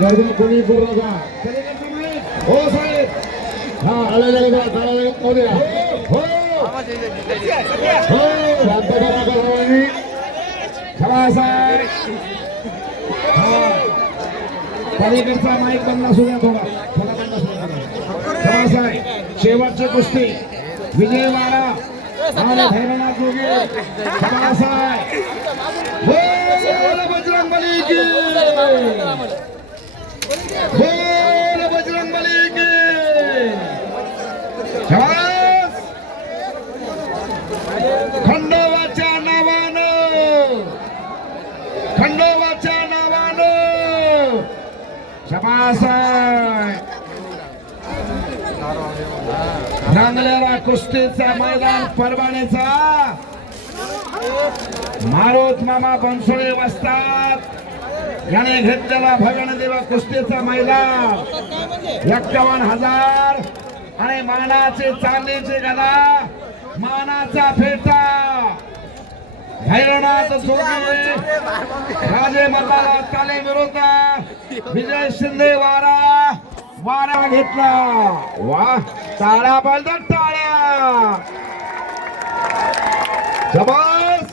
गर्दी कोणी करू नका हो साहेब. हा आला झालं का चला लागेल पाहू हो हो. शांत करा सर्वांनी. चला साहेब. हा. पलीकडचा माईक बंद असू द्या थोडा. थोडा बंद असू साहेब. शेवटची कुस्ती. विजय वाडा आणि भैरवनाथ जोगे. खरा साहेब. बजरंग बली हो, की. रंगलेला कुस्तीचा मैदान परवानेचा मारोत मामा बनसोळे वसतात याने घेतलेला भगण देवा कुस्तीचा मैदान. एक्कावन्न हजार. आणि मानाचे चांदीचे गदा मानाचा फेटा. भैरवनाथ जोगे राजे मताला काले विरोध. विजय शिंदे वारा वारा घेतला. वा टाळ्या पाहिजे टाळ्या. जबास.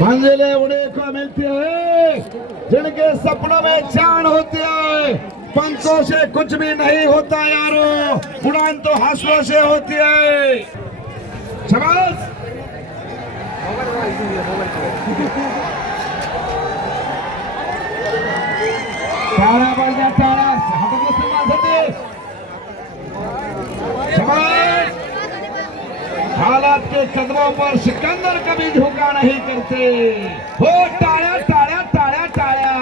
मंजिले उड़े को मिलती है जिनके सपनों में जान होती है पंखों से कुछ भी नहीं होता यारो उड़ान तो हंसों से होती है. शबाश टाळा पाहिजे टाळा हातात नसतील माणसाचे. शबास हालात के कदमों पर सिकंदर कभी झुका नहीं करते. हो टाळ्या टाळ्या टाळ्या टाळ्या.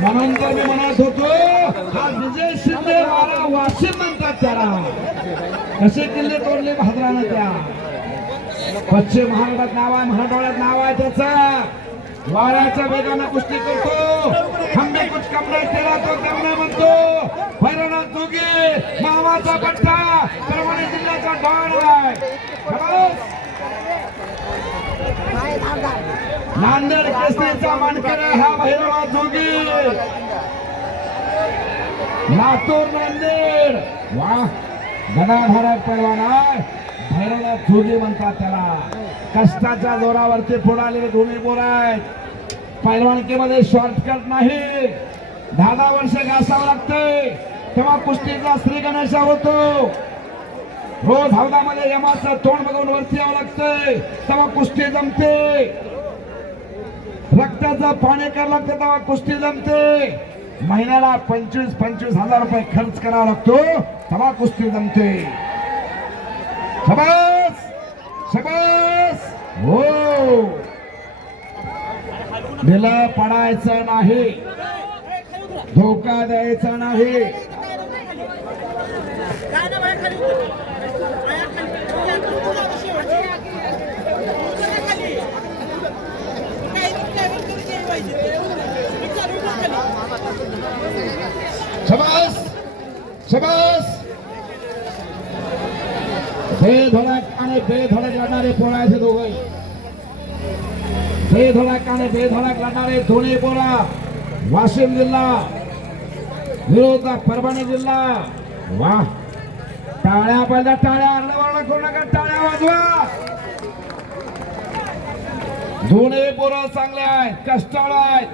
म्हणून तर मी म्हणत होतो. हा विजय शिंदे वाला वाशिम म्हणतात त्याला. कसे किल्ले तोडले भाद्रानं त्या. पश्चिम महाराष्ट्रात नाव आहे मराठवाड्यात नाव आहे त्याचं. वाऱ्याच्या वेगानं कुस्ती करतो. हमने केला तो कम म्हणतो. भैरवनाथ जोगे मामाचा पट्टा परभणी जिल्ह्याचा डॉन आहे. नांदेड केसरीचा मानकरी हा भैरवा जोगी. लातूर नांदेड. वा गदाधारक परवाना भैरवनाथ जोगी म्हणतात त्याला. कष्टाच्या जोरावरती पुढे आलेले दोन्ही पोर आहेत. पैलवानकीमध्ये शॉर्टकट नाही. दहा दहा वर्ष घासावं लागतंय. तेव्हा कुस्तीचा श्री गणेशा होतो. रोज हौदामध्ये यमाचं तोंड बघून वरती यावं लागतंय. तेव्हा कुस्ती जमते. रक्ताचं पाणी करावं लागतं तेव्हा कुस्ती जमते. महिन्याला पंचवीस पंचवीस हजार रुपये खर्च करावा लागतो तेव्हा कुस्ती जमते. शबास! शबास! हो. दिलं पडायचं नाही. धोका द्यायचा नाही. शबास शबास. बेधडक आणि बेधडक लढणारे पोळायचे दोघे बेधडक आणि बेधडक लढणारे दोन्ही पोळा वाशिम जिल्हा विरोधा परभणी जिल्हा. वा. टाळ्या पहिल्या टाळ्या अर्धवर्ण करू नका टाळ्या वाजवा. दोन्ही पोरं चांगले आहेत कष्टाळ आहेत.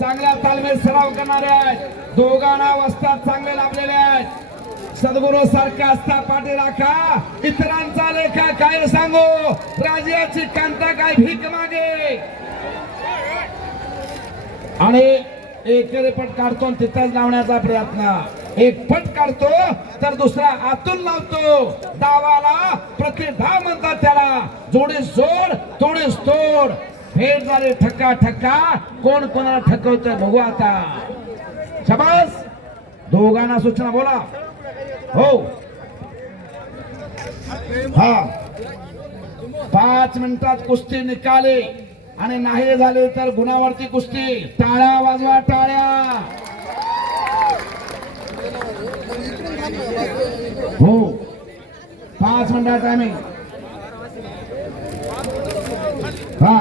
चांगल्या तालमेत सराव करणारे आहेत. दोघांना वस्तात चांगले लाभलेले आहेत. सद्गुरू सारखा असता पाठी राखा इतरांचा लेखा काय सांगू? राजाची कांता काय भीक मागे? आणि एक पट काढतो आणि तिथंच लावण्याचा प्रयत्न. एक पट काढतो तर दुसरा आतून लावतो. डावाला प्रतिभा म्हणतात त्याला. जोडीस जोड तोडीस तोड. फेर झाले ठक्का ठक्का. कोण कोणाला ठकवतोय बघू आता. शबास. दोघांना सूचना बोला. हो. हा. पाच मिनिटात कुस्ती निकाले. आणि नाही झाले तर गुणावरती कुस्ती. टाळ्या वाजवा टाळ्या. हो. पाच मिनिटा टायमिंग हा.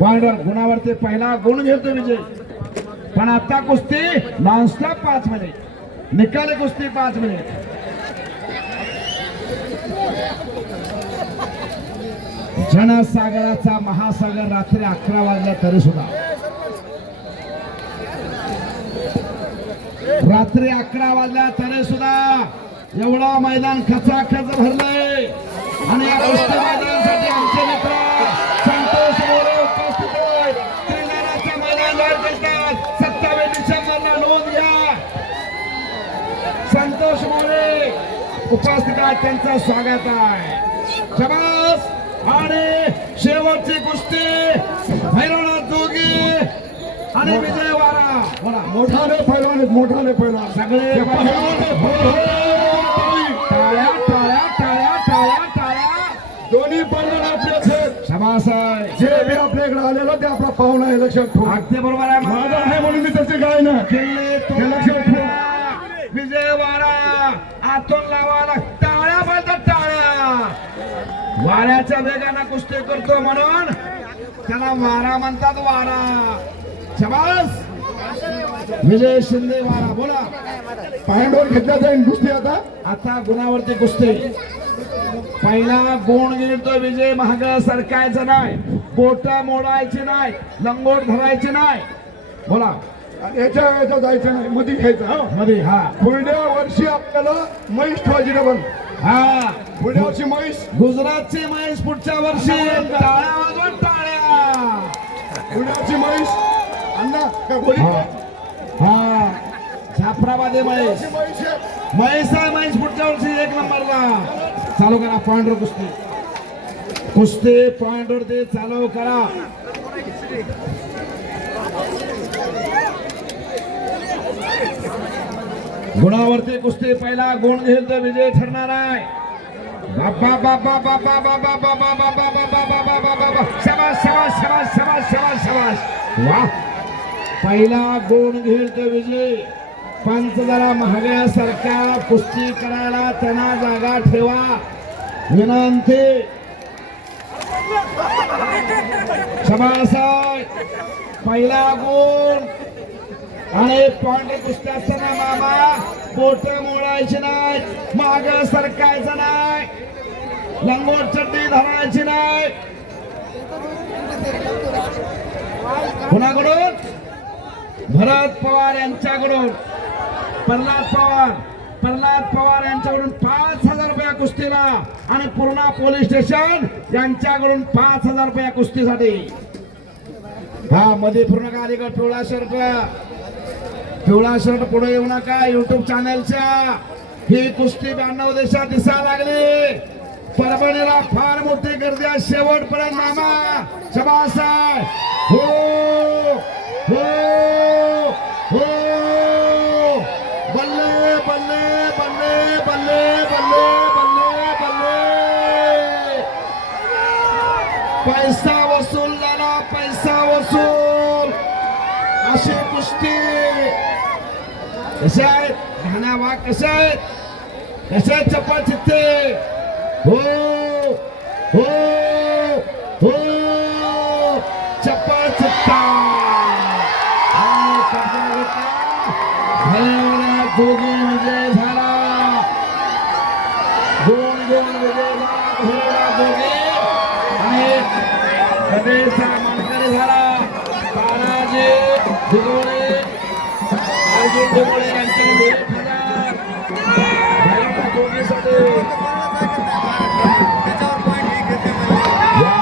पॉइंटवर गुणावरती पहिला गुण घेतो विजय. पण आता कुस्ती नॉनस्टॉप पाच मिनिट निकाले कुस्ती पाच मिनिट जनसागराचा महासागर रात्री अकरा वाजल्या तरी सुद्धा. रात्री अकरा वाजल्या तरी सुद्धा एवढा मैदान खचाखच भरलंय. आणि या कुस्ती मैदानासाठी आमचे मित्र संतोष मोरे उपस्थित आहेत त्रिनाराचं मैदान जाहीर करतात सत्तावीस डिसेंबरला नोंद घ्या. संतोष मोरे उपस्थित आहेत त्यांचं स्वागत आहे. शबास आणि शेवटची कुस्ती. भैरवनाथ जोगी आणि विजय वारा बोला. मोठाले पैलवान मोठाले पैलवान सगळे. टाळ्या टाळ्या टाळ्या टाळ्या टाळ्या. दोन्ही पैलवान आहेत शबास आहे जे बी आपल्या इकडे आलेलं ते आपला पाहुणा आहे लक्षात ठेवा. अगदी बरोबर आहे माझा आहे म्हणून मी त्याचे काय ना लक्षात ठेवा. विजय वारा आतून टाळ्या वाऱ्याच्या वेगानं कुस्ती करतो म्हणून त्याला वारा म्हणतात वारा. शबास. विजय शिंदे वारा. बोला. पायांडवर घेतल्या जाईल कुस्ती आता? आता गुणावरती कुस्ती. पहिला गुण घेतो विजय महाग सरकायचं नाही. बोट मोडायची नाही. लंगोट धरायची नाही. बोला. आणि याच्या याच्या जायचं नाही. मध्ये घ्यायचं हो? मध्ये हा. पुढल्या वर्षी आपल्याला म्हैस ठेवायची डबल हा. पुढल्या वर्षी म्हैस. गुजरातची म्हैस पुढच्या वर्षी. टाळ्या वाजवून टाळ्या. पुढल्या वर्षी म्हैस. अण्णा का घोडी हा. हा. जाफराबादी म्हैस. म्हैस आहे. म्हैस पुढच्या वर्षी एक नंबरला. चालू करा पॉइंटवर कुस्ती. कुस्ती पॉइंटवर ते चालू करा. गुणावरती कुस्ती पहिला गुण घेईल तर विजय ठरणार आहे बाबा बाबा बाबा बाबा बाबा बाबा बाबा बाबा बाबा शबास शबास शबास शबास शबास शबास वा पहिला गुण घेईल तर विजय पंच जरा महागड्यासारख्या कुस्ती करायला त्यांना जागा ठेवा विनंती शबास पहिला गुण आणि पांडे कुस्ती असताना मामा. बोट मोडायची नाही. माग सरकायचं नाही. लंगोट चड्डी धरायची नाही. कुणाकडून? भरत पवार यांच्याकडून. प्रल्हाद पवार. प्रल्हाद पवार यांच्याकडून पाच हजार रुपया कुस्तीला आणि पूर्णा पोलीस स्टेशन यांच्याकडून पाच हजार रुपया कुस्तीसाठी. हा मध्ये पूर्ण का अलीकडे रुपया. पिवळा शर्ट पुढे येऊ नका. युट्यूब चॅनलच्या ही कुस्ती ब्याण्णव देशात दिसा लागली. परभणीला फार मोठी गर्दी आहे. शेवटपर्यंत मामा. शबास हो हो हो. बल्ले बल्ले बल्ले बल्ले बल्ले बल्ले बल्ले. पैसा वसूल झाला पैसा वसूल. अशी कुस्ती. कसे आहेत? घाण्या वाघ कशा आहेत? कशा आहेत चप्पा चित्ते? हो हो हो. चप्पा चित्ता. आणि विजय झाला. दोन दोन विजय झाला. भैरवनाथ आणि गदेचा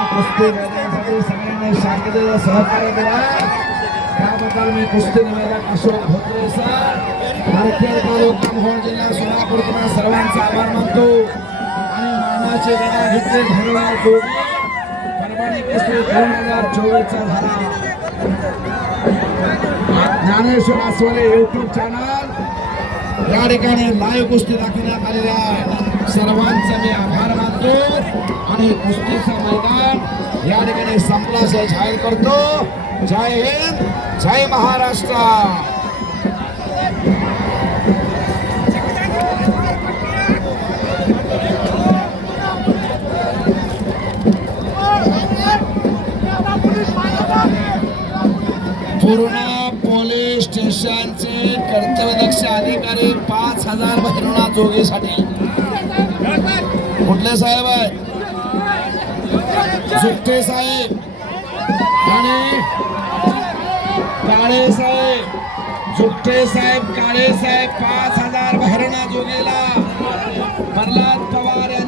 कुस्ती मैदानासाठी सगळ्यांनी शांततेचा सहकार्य दिला त्याबद्दल मी कुस्ती निवेदक अशोक भोत्रे सर खारखेड तालुका मोहोळ जिल्हा सोलापूर तुम्हाला सर्वांचा आभार मानतो आणि मानाचे घेतले परभणी कुस्ती दोन हजार चोवीसचा झाला ज्ञानेश्वर आसवाले युट्यूब चॅनल या ठिकाणी लाईव्ह कुस्ती दाखवण्यात आलेली आहे. सर्वांचा मी आभार मानतो आणि कुस्तीचं मैदान या ठिकाणी संपल्याचं जाहीर करतो. जय हिंद जय महाराष्ट्र. पूर्ण पोलीस कर्तव्यदक्ष अधिकारी पाच हजार भैरवणा जोगेसाठी. कुठले साहेब आहे सुट्टे साहेब. आणि काळे साहेब. सुट्टे साहेब काळे साहेब पाच हजार भैरवणा जोगेला. प्रल्हाद पवार यांनी